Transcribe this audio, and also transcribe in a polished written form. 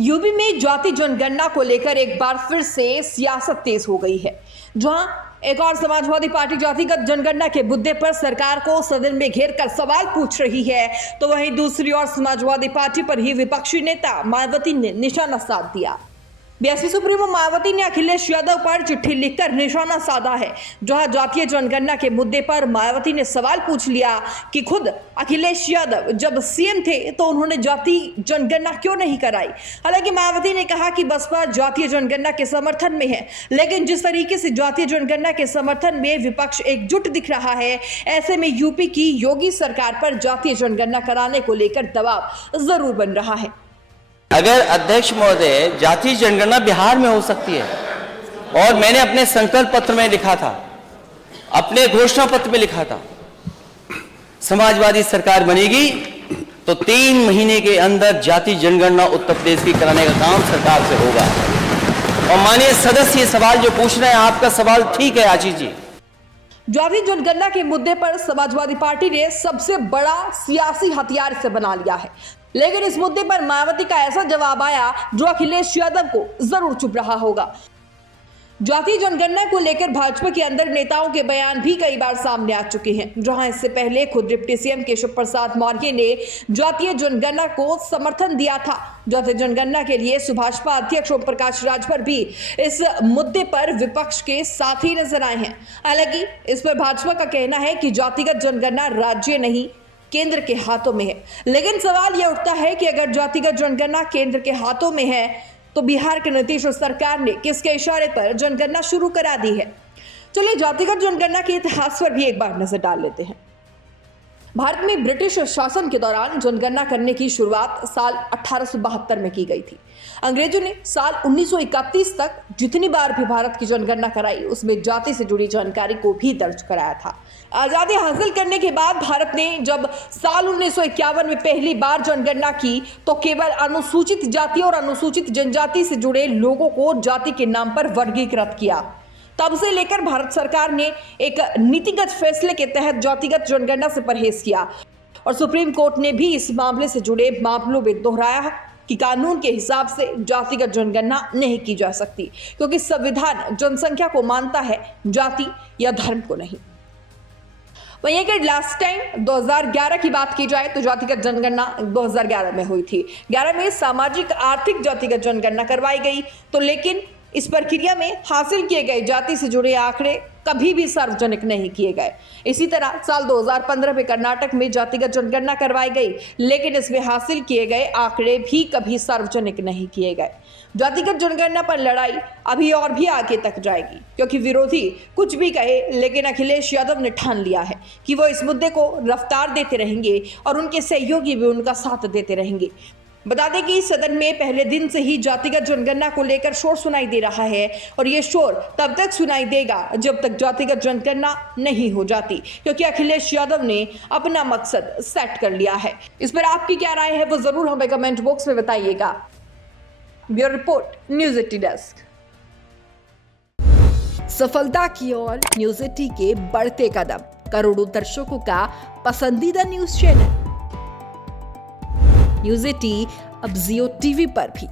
UP में जाति जनगणना को लेकर एक बार फिर से सियासत तेज हो गई है, जहां एक और समाजवादी पार्टी जातिगत जनगणना के मुद्दे पर सरकार को सदन में घेर कर सवाल पूछ रही है, तो वहीं दूसरी ओर समाजवादी पार्टी पर ही विपक्षी नेता मायावती ने निशाना साध दिया। बीएसपी सुप्रीमो मायावती ने अखिलेश यादव पर चिट्ठी लिखकर निशाना साधा है, जहां जातीय जनगणना के मुद्दे पर मायावती ने सवाल पूछ लिया कि खुद अखिलेश यादव जब सीएम थे तो उन्होंने जाति जनगणना क्यों नहीं कराई। हालांकि मायावती ने कहा कि बसपा जातीय जनगणना के समर्थन में है, लेकिन जिस तरीके से जातीय जनगणना के समर्थन में विपक्ष एकजुट दिख रहा है, ऐसे में यूपी की योगी सरकार पर जातीय जनगणना कराने को लेकर दबाव जरूर बन रहा है। अगर अध्यक्ष महोदय जातीय जनगणना बिहार में हो सकती है, और मैंने अपने संकल्प पत्र में लिखा था, अपने घोषणा पत्र में लिखा था, समाजवादी सरकार बनेगी तो 3 महीने के अंदर जातीय जनगणना उत्तर प्रदेश की कराने का काम सरकार से होगा। और माननीय सदस्य ये सवाल जो पूछ रहे हैं, आपका सवाल ठीक है आशीष जी। जातीय जनगणना के मुद्दे पर समाजवादी पार्टी ने सबसे बड़ा सियासी हथियार से बना लिया है, लेकिन इस मुद्दे पर मायावती का ऐसा जवाब आया जो अखिलेश यादव को जरूर चुभ रहा होगा। जातीय जनगणना को लेकर भाजपा के अंदर नेताओं के बयान भी कई बार सामने आ चुके हैं, जहां इससे पहले खुद डिप्टी सीएम केशव प्रसाद मौर्य ने जातीय जनगणना को समर्थन दिया था। जातीय जनगणना के लिए सुभाषपा अध्यक्ष ओम प्रकाश राजभर भी इस मुद्दे पर विपक्ष के साथ ही नजर आए हैं। हालांकि इस पर भाजपा का कहना है कि जातिगत जनगणना राज्य नहीं केंद्र के हाथों में है, लेकिन सवाल यह उठता है कि अगर जातिगत जनगणना केंद्र के हाथों में है तो बिहार के नीतीश सरकार ने किसके इशारे पर जनगणना शुरू करा दी है। चलिए जातिगत जनगणना के इतिहास पर भी एक बार नजर डाल लेते हैं। भारत में ब्रिटिश शासन के दौरान जनगणना करने की शुरुआत साल 1872 में की गई थी। अंग्रेजों ने साल 1931 तक जितनी बार भी भारत की जनगणना कराई, उसमें जाति से जुड़ी जानकारी को भी दर्ज कराया था। आजादी हासिल करने के बाद भारत ने जब साल 1951 में पहली बार जनगणना की, तो केवल अनुसूचित जाति और अनुसूचित जनजाति से जुड़े लोगों को जाति के नाम पर वर्गीकृत किया। तब से लेकर भारत सरकार ने एक नीतिगत फैसले के तहत जातिगत जनगणना से परहेज किया, और सुप्रीम कोर्ट ने भी इस मामले से जुड़े मामलों में दोहराया कि कानून के हिसाब से जातिगत जनगणना नहीं की जा सकती, क्योंकि संविधान जनसंख्या को मानता है, जाति या धर्म को नहीं। वहीं अगर लास्ट टाइम 2011 की बात की जाए तो जातिगत जनगणना 2011 में हुई थी। 11 में सामाजिक आर्थिक जातिगत जनगणना करवाई गई, तो लेकिन इस प्रक्रिया में हासिल किए गए जाति से जुड़े आंकड़े कभी भी सार्वजनिक नहीं किए गए। इसी तरह साल 2015 में कर्नाटक में जातिगत जनगणना करवाई गई, लेकिन इसमें हासिल किए गए आंकड़े भी कभी सार्वजनिक नहीं किए गए। जातिगत जनगणना पर लड़ाई अभी और भी आगे तक जाएगी, क्योंकि विरोधी कुछ भी कहे, लेकिन अखिलेश यादव ने ठान लिया है कि वो इस मुद्दे को रफ्तार देते रहेंगे और उनके सहयोगी भी उनका साथ देते रहेंगे। बता दें कि सदन में पहले दिन से ही जातिगत जनगणना को लेकर शोर सुनाई दे रहा है, और ये शोर तब तक सुनाई देगा जब तक जातिगत जनगणना नहीं हो जाती, क्योंकि अखिलेश यादव ने अपना मकसद सेट कर लिया है। इस पर आपकी क्या राय है वो जरूर हमें कमेंट बॉक्स में बताइएगा। Bureau report, news 80 desk. सफलता की ओर न्यूज़ 80 के बढ़ते कदम, करोड़ों दर्शकों का पसंदीदा न्यूज चैनल न्यूज़ 80 अब जियो टीवी पर भी।